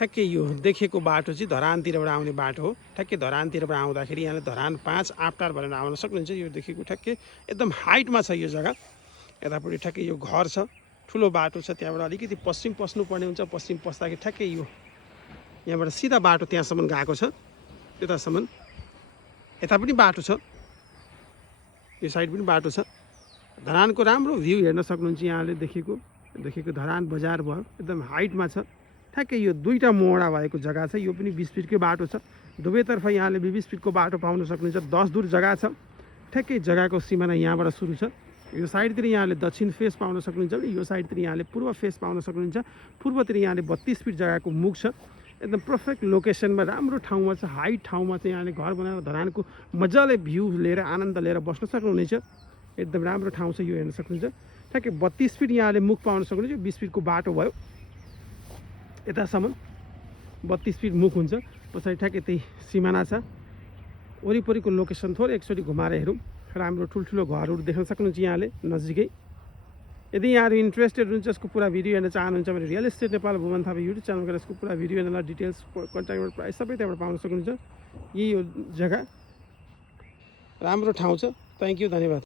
ठ्याक्कै यो देखेको बाटो चाहिँ धरानतिरबाट आउने बाटो हो। ठ्याक्कै धरानतिरबाट आउँदाखेरि यहाँले धरान 5 आँपटार भनेर आउन सक्नुहुन्छ। यो देखेको ठ्याक्कै एकदम हाइटमा छ यो जग्गा। यतापट्टि ठ्याक्कै यो घर छ, ठुलो बाटो छ। त्यहाँबाट अलिकति पश्चिम पस्नुपर्ने हुन्छ। पश्चिम पस्दाखेरि ठ्याक्कै यो यहाँबाट सिधा बाटो त्यहाँसम्म गएको छ, त्यतासम्म। यता पनि बाटो छ, यो साइड पनि बाटो छ। धरानको राम्रो भ्यू हेर्न सक्नुहुन्छ यहाँले। देखेको धरान बजार भयो, एकदम हाइटमा छ। ठ्याक्कै यो दुईवटा मोडा भएको जग्गा छ। यो पनि 20 फिटकै बाटो छ। दुवैतर्फ यहाँले 20 फिटको बाटो पाउन सक्नुहुन्छ। 10 दूर जग्गा छ। ठ्याक्कै जग्गाको सिमाना यहाँबाट सुरु छ। यो साइडतिर यहाँले दक्षिण फेस पाउन सक्नुहुन्छ भने यो साइडतिर यहाँले पूर्व फेस पाउन सक्नुहुन्छ। पूर्वतिर यहाँले 32 फिट जग्गाको मुख छ। एकदम पर्फेक्ट लोकेसनमा, राम्रो ठाउँमा छ, हाइट ठाउँमा चाहिँ यहाँले घर बनाएर धरानको मजाले भ्यू लिएर आनन्द लिएर बस्न सक्नुहुनेछ। एकदम राम्रो ठाउँ छ यो, हेर्न सक्नुहुन्छ। ठ्याक्कै 32 फिट यहाँले मुख पाउन सक्नुहुन्छ। 20 फिटको बाटो भयो, यतासम्म 32 फिट मुख हुन्छ। पछाडि ठ्याक्कै त्यही सिमाना छ। वरिपरिको लोकेसन थोरै एकचोटि घुमाएर हेरौँ। राम्रो ठुल्ठुलो घरहरू देख्न सक्नुहुन्छ यहाँले नजिकै। यदि यहाँहरू इन्ट्रेस्टेड हुनुहुन्छ, यसको पुरा भिडियो हेर्न चाहनुहुन्छ भने real estate Nepal Bhuwan Thapa YouTube channel गएर यसको पुरा भिडियो हेर्नलाई डिटेल्स, कन्ट्याक्ट नम्बर, प्राइस सबै त्यहाँबाट पाउन सक्नुहुन्छ। यही हो जग्गा, राम्रो ठाउँ छ। थ्याङ्क यू, धन्यवाद।